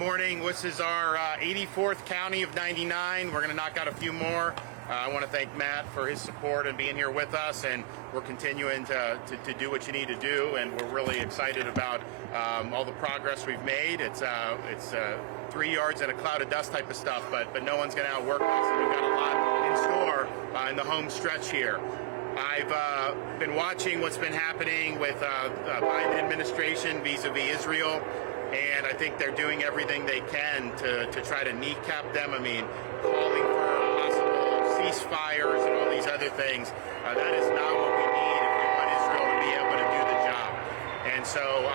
morning. This is our 84th county of 99. We're going to knock out a few more. I want to thank Matt for his support and being here with us, and we're continuing to do what you need to do, and we're really excited about all the progress we've made. It's 3 yards and a cloud of dust type of stuff, but no one's going to outwork us, and we've got a lot in store in the home stretch here. I've been watching what's been happening with Biden administration vis-a-vis Israel, and I think they're doing everything they can to try to kneecap them. I mean, calling for possible ceasefires and all these other things. That is not what we need if we want Israel to be able to do the job. And so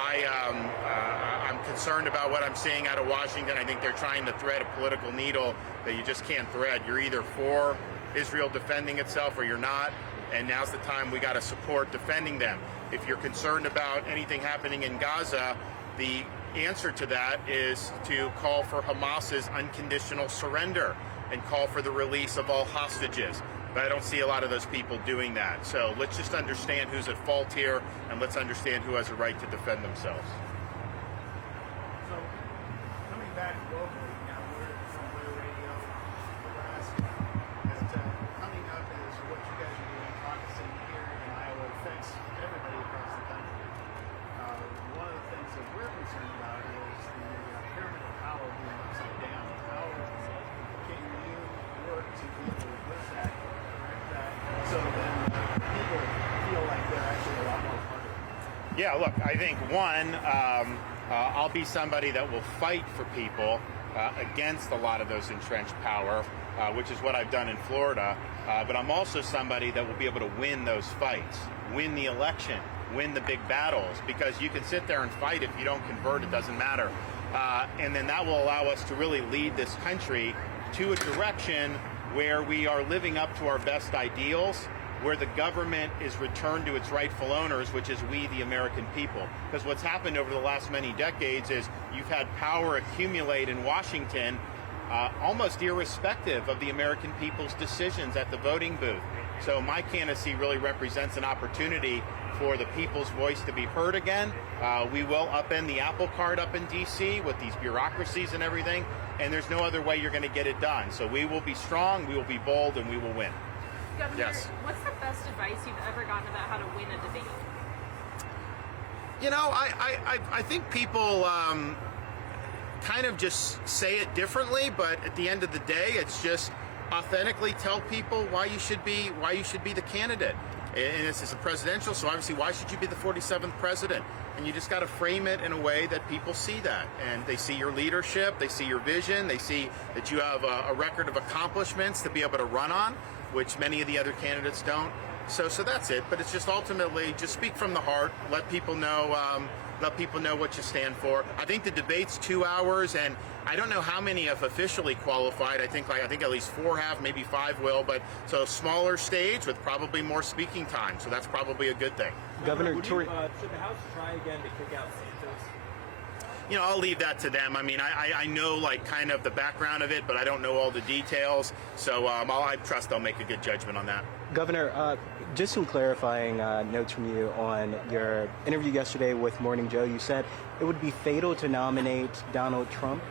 I'm concerned about what I'm seeing out of Washington. I think they're trying to thread a political needle that you just can't thread. You're either for Israel defending itself or you're not. And now's the time we got to support defending them. If you're concerned about anything happening in Gaza, the answer to that is to call for Hamas's unconditional surrender and call for the release of all hostages. But I don't see a lot of those people doing that. So let's just understand who's at fault here, and let's understand who has a right to defend themselves. So, coming back locally, now we're from Blue Radio, Nebraska, as to coming up as what you guys are doing, caucusing here in Iowa affects everybody across the country. One of the things that we're concerned about is the pyramid of power being upside down. How can you work to be able to reverse that, correct that, so then people feel like they're actually a lot more part of it? Yeah, look, I think I'll be somebody that will fight for people against a lot of those entrenched power, which is what I've done in Florida. But I'm also somebody that will be able to win those fights, win the election, win the big battles, because you can sit there and fight. If you don't convert, it doesn't matter. And then that will allow us to really lead this country to a direction where we are living up to our best ideals, where the government is returned to its rightful owners, which is we, the American people. Because what's happened over the last many decades is you've had power accumulate in Washington almost irrespective of the American people's decisions at the voting booth. So my candidacy really represents an opportunity for the people's voice to be heard again. We will upend the apple cart up in D.C. with these bureaucracies and everything, and there's no other way you're going to get it done. So we will be strong, we will be bold, and we will win. Governor, yes. What's the best advice you've ever gotten about how to win a debate? You know, I think people kind of just say it differently, but at the end of the day, it's just authentically tell people why you should be the candidate. And this is a presidential, so obviously why should you be the 47th president? And you just got to frame it in a way that people see that. And they see your leadership, they see your vision, they see that you have a record of accomplishments to be able to run on, which many of the other candidates don't. So that's it. But it's just ultimately just speak from the heart, let people know what you stand for. I think the debate's 2 hours, and I don't know how many have officially qualified. I think at least 4 have, maybe 5 will. But so smaller stage with probably more speaking time. So that's probably a good thing. Governor, should the House try again to kick out Santos? You know, I'll leave that to them. I mean, I know like kind of the background of it, but I don't know all the details. So I trust they'll make a good judgment on that. Governor, just some clarifying notes from you on your interview yesterday with Morning Joe. You said it would be fatal to nominate Donald Trump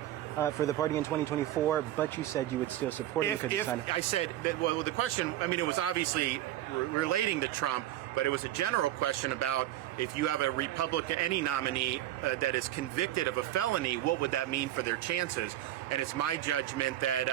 for the party in 2024, but you said you would still support him. I said that, well, the question, I mean, it was obviously relating to Trump, but it was a general question about if you have a Republican, any nominee that is convicted of a felony, what would that mean for their chances? And it's my judgment that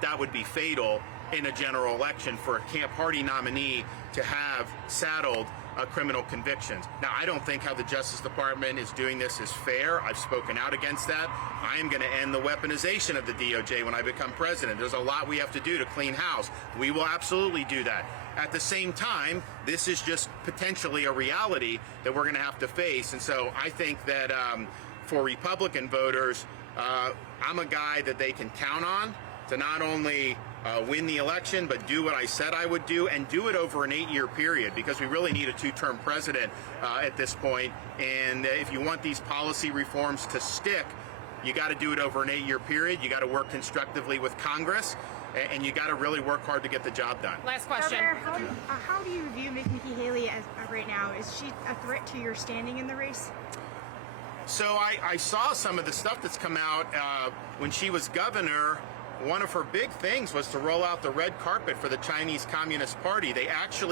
that would be fatal in a general election for a party nominee to have saddled criminal convictions. Now, I don't think how the Justice Department is doing this is fair. I've spoken out against that. I am going to end the weaponization of the DOJ when I become president. There's a lot we have to do to clean house. We will absolutely do that. At the same time, this is just potentially a reality that we're going to have to face. And so I think that for Republican voters, I'm a guy that they can count on to not only win the election, but do what I said I would do, and do it over an 8-year period, because we really need a 2-term president at this point. And if you want these policy reforms to stick, you got to do it over an 8-year period. You got to work constructively with Congress, and you got to really work hard to get the job done. Last question. Governor, how do you view Nikki Haley as right now? Is she a threat to your standing in the race? So I saw some of the stuff that's come out when she was governor. One of her big things was to roll out the red carpet for the Chinese Communist Party.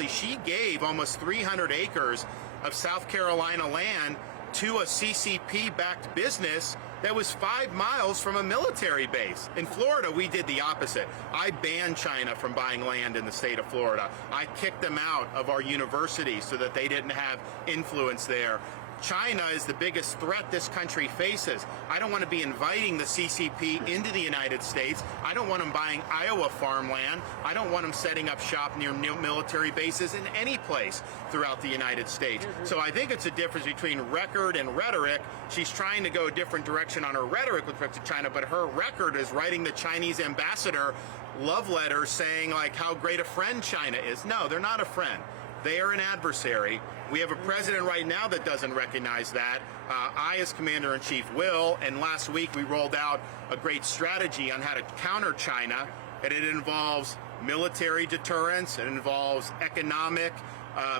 She gave almost 300 acres of South Carolina land to a CCP-backed business that was 5 miles from a military base. In Florida, we did the opposite. I banned China from buying land in the state of Florida. I kicked them out of our universities so that they didn't have influence there. China is the biggest threat this country faces. I don't want to be inviting the CCP into the United States. I don't want them buying Iowa farmland. I don't want them setting up shop near military bases in any place throughout the United States. So I think it's a difference between record and rhetoric. She's trying to go a different direction on her rhetoric with respect to China, but her record is writing the Chinese ambassador love letters saying like how great a friend China is. No, they're not a friend. They are an adversary. We have a president right now that doesn't recognize that. I, as commander-in-chief, will. And last week we rolled out a great strategy on how to counter China. And it involves military deterrence. It involves economic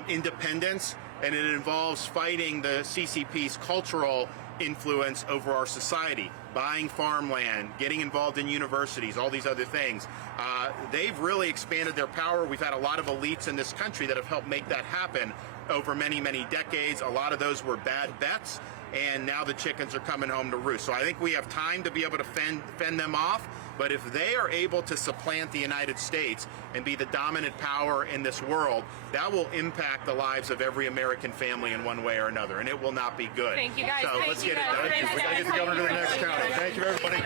independence. And it involves fighting the CCP's cultural influence over our society, buying farmland, getting involved in universities, all these other things. They've really expanded their power. We've had a lot of elites in this country that have helped make that happen over many, many decades. A lot of those were bad bets, and now the chickens are coming home to roost. So I think we have time to be able to fend them off. But if they are able to supplant the United States and be the dominant power in this world, that will impact the lives of every American family in one way or another, and it will not be good. Thank you guys. So Thank let's you get it guys. done. Thank We got to get the governor to the next county. Thank you, everybody.